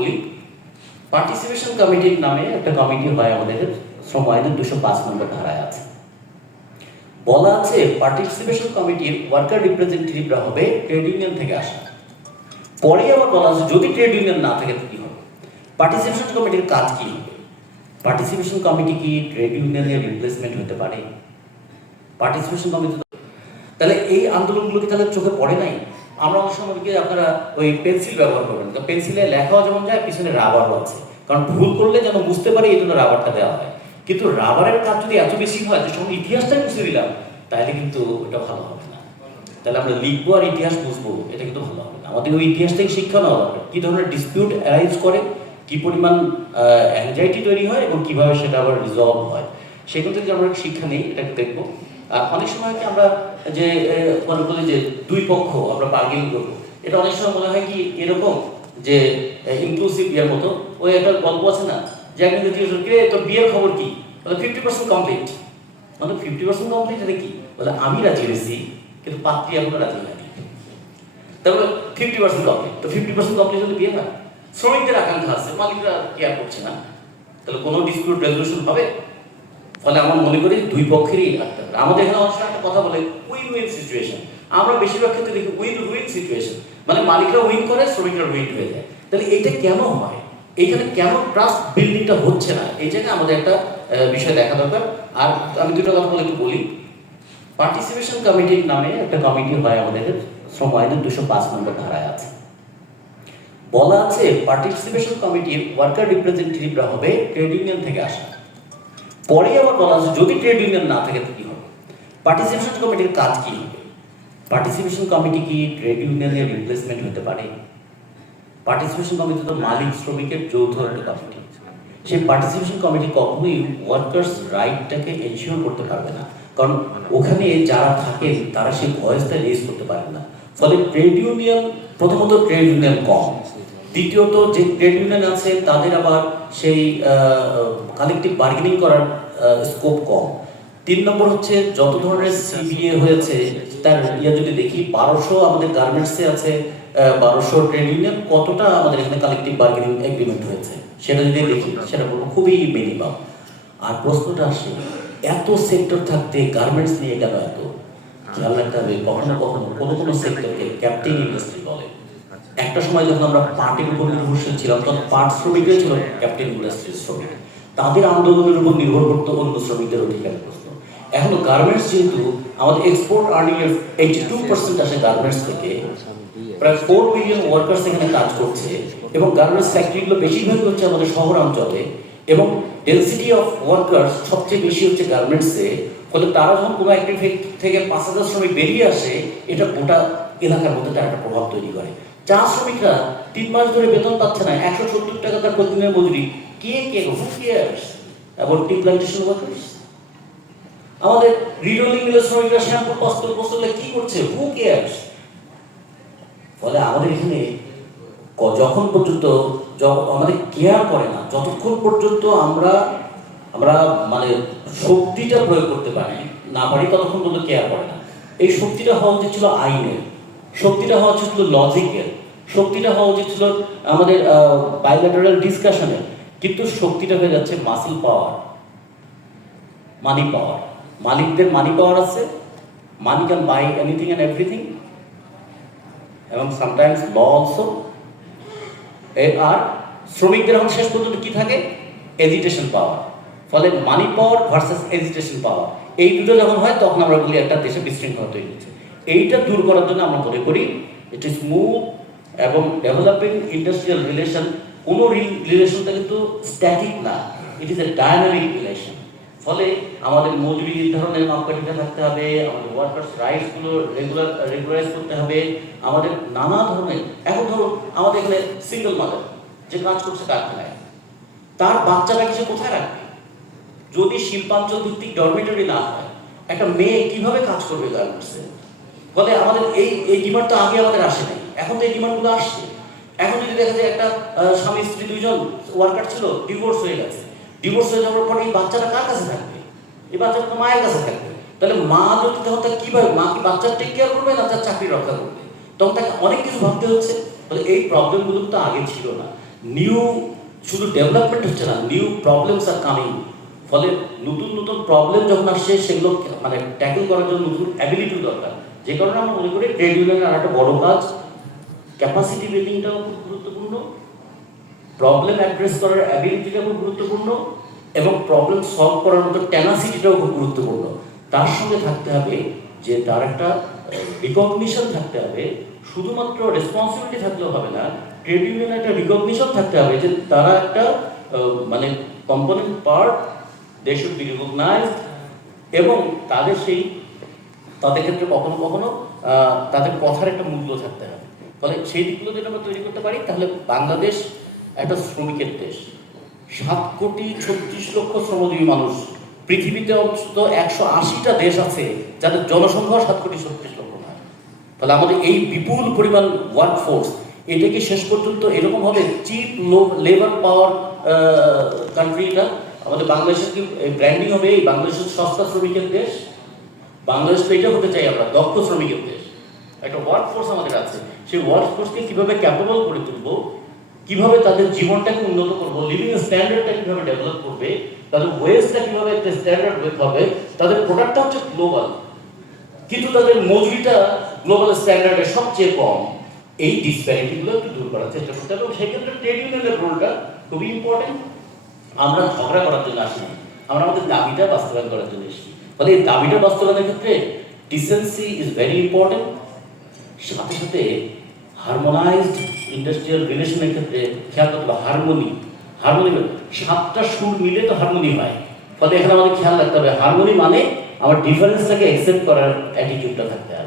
বলি পার্টিসিপেশন কমিটির নামে একটা কমিটি হয় আমাদের, শ্রম আইনের দুশো পাঁচ নম্বর ধারায় আছে। বলা আছে পার্টিসিপেশন কমিটির ওয়ার্কার রিপ্রেজেন্টেটিভরা হবে ট্রেড ইউনিয়ন থেকে আসা। পরে আবার বলা আছে, যদি ট্রেড ইউনিয়ন না থাকে কি হবে? পার্টিসিপেশন কমিটির কাজ কি হবে? পার্টিসিপেশন কমিটি কি ট্রেড ইউনিয়নের রিপ্লেসমেন্ট হতে পারে? পার্টিসিপেশন কমিটি তাহলে এই আন্দোলনগুলো কি তাহলে চোখে পড়ে নাই? আমরা অনেক সময় কি আপনারা ওই পেন্সিল ব্যবহার করবেন। তো পেন্সিলে লেখাও যেমন যায়, পিছনে রাবারও আছে। কারণ ভুল করলে যেন বুঝতে পারি, এই জন্য রাবারটা দেওয়া হয়। কিন্তু রাবারের কাজ যদি এত বেশি হয়, যে সঙ্গে ইতিহাসটাই মুছে দিলাম, তাহলে কিন্তু এটা ভালো হবে না। তাহলে আমরা লিখব আর ইতিহাস বুঝব, এটা কিন্তু ভালো হবে না। আমাদের ওই ইতিহাস থেকে শিক্ষা নেওয়া দরকার। কি ধরনের ডিসপিউট অ্যারাইজ করে, কি পরিমাণ অ্যাংজাইটি তৈরি হয় এবং কীভাবে সেটা আবার রিজলভ হয়। সেখান থেকে আমরা শিক্ষা নেই, এটাকে দেখব। অনেক সময় কি আমরা যে মনে করি যে দুই পক্ষ আমরা বার্গেনিং করব। এটা অনেক সময় মনে হয় কি এরকম যে ইনক্লুসিভ ইয়ের মতো। ওই একটা গল্প আছে না যে একদিন জিজ্ঞেস "কিরে, তোর বিয়ের খবর কি? বলে ফিফটি পার্সেন্ট কমপ্লিট মানে ফিফটি পার্সেন্ট কমপ্লিট এটা কি? বলে আমি রাজি হয়েছি কিন্তু পাত্রী এখনও রাজি হয়নি। তারপরে ফিফটি পার্সেন্ট কমপ্লিট তো ফিফটি পার্সেন্ট কমপ্লিট হলে বিয়ে হয় শ্রমিকদের আকাঙ্ক্ষা আছে মালিকরা কেয়ার করছে না। তাহলে কোনো ডিসপিউট রেজলিউশন হবে? ফলে আমরা মনে করি দুই পক্ষেরই রাখতে আমাদের এখানে অনেক একটা কথা বলে উইন উইন সিচুয়েশন আমরা বেশিরভাগ ক্ষেত্রে দেখি উইন উইন সিচুয়েশন মানে মালিকরা উইন করে, শ্রমিকরা উইন হয়ে যায়। তাহলে এটা কেন হয়? এখানে কেন ট্রাস্ট বিল্ডিংটা হচ্ছে না? এই জায়গায় আমাদের একটা বিষয় দেখা দরকার। আর আমি দুটো কথা বলে একটু বলি। পার্টিসিপেশন কমিটির নামে একটা কমিটি হয় আমাদের, শ্রম আইনের দুশো পাঁচ নম্বর ধারায় আছে। বলা আছে পার্টিসিপেশন কমিটির ওয়ার্কার রিপ্রেজেন্টেটিভরা হবে ট্রেড ইউনিয়ন থেকে আসা। পরে আবার বলা আছে যদি ট্রেড ইউনিয়ন না থাকে তো কি হবে? পার্টিসিপেশন কমিটির কাজ কি হবে? পার্টিসিপেশন কমিটি কি ট্রেড ইউনিয়নের রিপ্লেসমেন্ট হতে পারে? পার্টিসিপেশন কমিটি তো মালিক শ্রমিকের যৌথ একটা কমিটি সেই পার্টিসিপেশন কমিটি কখনোই ওয়ার্কার্স রাইটটাকে এনশিওর করতে পারবে না। কারণ ওখানে যারা থাকেন, তারা সেই ভয়েসটা রেজ করতে পারেন না। ফলে ট্রেড ইউনিয়ন প্রথমত ট্রেড ইউনিয়ন কম। দ্বিতীয়ত যে ট্রেড ইউনিয়ন আছে, তাদের আবার সেই কালেকটিভ বার্গেনিং করার স্কোপ কম। তিন নম্বর হচ্ছে যত ধরনের সিবিএ হয়েছে, তার ইয়ে যদি দেখি, বারোশো আমাদের গার্মেন্টসে আছে বারোশো ট্রেড ইউনিয়ন কতটা আমাদের এখানে কালেকটিভ বার্গেনিং এগ্রিমেন্ট হয়েছে, সেটা যদি দেখি, সেটা বলব খুবই মিনিমাম আর প্রশ্নটা আসে, এত সেক্টর থাকতে গার্মেন্টস নিয়ে কেন এত? খেয়াল রাখতে হবে, কখনো কখনো কোনো কোনো সেক্টরকে ক্যাপ্টেন ইন্ডাস্ট্রি একটা সময় যখন আমরা পাটের উপর নির্ভরশীল ছিলাম, তখন পাট শ্রমিকরাই ছিল ক্যাপ্টেন ইন্ডাস্ট্রির শ্রমিক। তাদের আন্দোলনের উপর নির্ভর করতো অন্য শ্রমিকদের অধিকার প্রশ্ন। এখন গার্মেন্টস যেহেতু আমাদের এক্সপোর্ট আর্নিং এর এইটি টু পার্সেন্ট আসে গার্মেন্টস থেকে, প্রায় ফোর মিলিয়ন ওয়ার্কার্স এখানে কাজ করছে এবং গার্মেন্টস ফ্যাক্টরিগুলো বেশিরভাগ হচ্ছে আমাদের শহর অঞ্চলে এবং ডেন্সিটি অফ ওয়ার্কার্স সবচেয়ে বেশি হচ্ছে গার্মেন্টসে ফলে তারা যখন কোনো একটি থেকে পাঁচ হাজার শ্রমিক বেরিয়ে আসে, এটা গোটা এলাকার মধ্যে তার একটা প্রভাব তৈরি করে। চা শ্রমিকরা তিন মাস ধরে বেতন পাচ্ছে না, একশো সত্তর টাকা তার প্রতিদিনের মজুরি। কে কে who cares about tea plantation workers আমাদের রিরোলিং মিলের শ্রমিকরা শ্যাম্পুর বস্ত্র বস্ত্র কি করছে? হু কেয়ার্স ফলে আমাদের এখানে যখন পর্যন্ত আমাদের কেয়ার করে না, যতক্ষণ পর্যন্ত আমরা আমরা মানে শক্তিটা প্রয়োগ করতে পারি, না পারি, ততক্ষণ পর্যন্ত কেয়ার করে না। এই শক্তিটা হওয়া উচিত ছিল আইনের। শক্তিটা হওয়া উচিত ছিল লজিকের শক্তিটা হওয়া উচিত ছিল আমাদের বাইলেটারাল ডিসকাশনের কিন্তু শক্তিটা হয়ে যাচ্ছে মাসেল পাওয়ার মানি পাওয়ার মালিকদের মানি পাওয়ার আছে। Money can buy anything and everything এবং সামটাইমস ল অলসো আর শ্রমিকদের এখন শেষ পর্যন্ত কি থাকে? এজিটেশন পাওয়ার ফলে মানি পাওয়ার ভার্সেস এজিটেশন পাওয়ার এই দুটো যখন হয়, তখন আমরা বলি একটা দেশে বিশৃঙ্খলা তৈরি হচ্ছে। এইটা দূর করার জন্য আমরা মনে করি ইট এটি স্মুথ এবং ডেভেলপিং ইন্ডাস্ট্রিয়াল রিলেশন কোনো রিলেশনটা কিন্তু স্ট্যাটিক না। It is a dynamic relation ফলে আমাদের মজুরি নির্ধারণের মাপকাঠিটা থাকতে হবে, আমাদের ওয়ার্কার্স রাইটসগুলো রেগুলার রেগুলারাইজ করতে হবে, আমাদের নানা ধরনের, এখন ধরুন আমাদের এখানে সিঙ্গেল মাদার যে কাজ করছে কারখানায় তার বাচ্চাটা কিছু কোথায় রাখবে? যদি শিল্পাঞ্চল ভিত্তিক ডরমিটরি না হয়, একটা মেয়ে কীভাবে কাজ করবে গার্মেন্টসে? ফলে আমাদের এই এই ডিমান্ড তো আগে আমাদের আসে নাই এখন তো এই ডিমান্ডগুলো আসছে। এখন যদি দেখা যায় একটা স্বামী, স্ত্রী দুইজন ওয়ার্কার ছিল ডিভোর্স হয়ে গেছে। ডিভোর্স হয়ে যাওয়ার পরে এই বাচ্চাটা কার কাছে থাকবে? এই বাচ্চাটা তো মায়ের কাছে থাকবে। তাহলে মা যদি তখন তাকে কীভাবে, মা কি বাচ্চার টেক কেয়ার করবে না তার চাকরি রক্ষা করবে? তখন তাকে অনেক কিছু ভাবতে হচ্ছে। তাহলে এই প্রবলেমগুলো তো আগে ছিল না। নিউ শুধু ডেভেলপমেন্ট হচ্ছে না নিউ প্রবলেমস আর কামিং ফলে নতুন নতুন প্রবলেম যখন আসছে, সেগুলো মানে ট্যাকেল করার জন্য নতুন অ্যাবিলিটি দরকার। যে কারণে আমরা মনে করি ট্রেড ইউনিয়নের আর একটা বড় কাজ ক্যাপাসিটি বিল্ডিংটাও খুব গুরুত্বপূর্ণ প্রবলেম অ্যাড্রেস করার অ্যাবিলিটিটা খুব গুরুত্বপূর্ণ, এবং প্রবলেম সলভ করার মতো টেনাসিটিটাও খুব গুরুত্বপূর্ণ। তার সঙ্গে থাকতে হবে যে তার একটা রিকগনিশন থাকতে হবে, শুধুমাত্র রেসপন্সিবিলিটি থাকলেও হবে না ট্রেড ইউনিয়নের একটা রিকগনিশন থাকতে হবে যে তারা একটা মানে component part they should be recognised এবং তাদের সেই, তাদের ক্ষেত্রে কখনো কখনো তাদের কথার একটা মূল্য থাকতে হবে। ফলে সেই দিকগুলো যদি আমরা তৈরি করতে পারি, তাহলে বাংলাদেশ একটা শ্রমিকের দেশ। সাত কোটি ছত্রিশ লক্ষ শ্রমজীবী মানুষ, পৃথিবীতে অন্তত একশো আশিটা দেশ আছে যাদের জনসংখ্যা সাত কোটি ছত্রিশ লক্ষ নয়। তাহলে আমাদের এই বিপুল পরিমাণ ওয়ার্ক ফোর্স এটা কি শেষ পর্যন্ত এরকম হবে? চিপ লেবার পাওয়ার কান্ট্রিটা আমাদের বাংলাদেশের কি ব্র্যান্ডিং হবে এই বাংলাদেশের সস্তা শ্রমিকের দেশ? বাংলাদেশ তো এটা হতে চাই আমরা, দক্ষ শ্রমিকের দেশ। একটা ওয়ার্ক ফোর্স আমাদের আছে। সেই ওয়ার্ক ফোর্সকে কীভাবে ক্যাপেবল করে তুলবো, কীভাবে তাদের জীবনটাকে উন্নত করব লিভিং স্ট্যান্ডার্ডটা কীভাবে ডেভেলপ করবে, তাদের ওয়েজটা কীভাবে একটা স্ট্যান্ডার্ড হবে তাদের প্রোডাক্টটা হচ্ছে গ্লোবাল কিন্তু তাদের মজুরিটা গ্লোবাল স্ট্যান্ডার্ডে সবচেয়ে কম। এই ডিসপ্যারিটিগুলো একটু দূর করার চেষ্টা করতে হবে। এবং সেক্ষেত্রে ট্রেড ইউনিয়নের রোলটা খুবই ইম্পর্টেন্ট আমরা ঝগড়া করার জন্য আসিনি আমরা আমাদের দাবিটা বাস্তবায়ন করার জন্য এসেছি। ফলে এই দাবিটা বাস্তবায়নের ক্ষেত্রে ডিসেন্সি ইজ ভেরি ইম্পর্টেন্ট সাথে সাথে হারমোনাইজড ইন্ডাস্ট্রিয়াল রিলেশনের ক্ষেত্রে খেয়াল করতে হবে হারমোনি হারমোনি সাতটা সুর মিলে তো হারমোনি হয়। ফলে এখানে আমাদের খেয়াল রাখতে হবে হারমোনি মানে আমার ডিফারেন্সটাকে অ্যাকসেপ্ট করার অ্যাটিটিউডটা থাকতে হবে।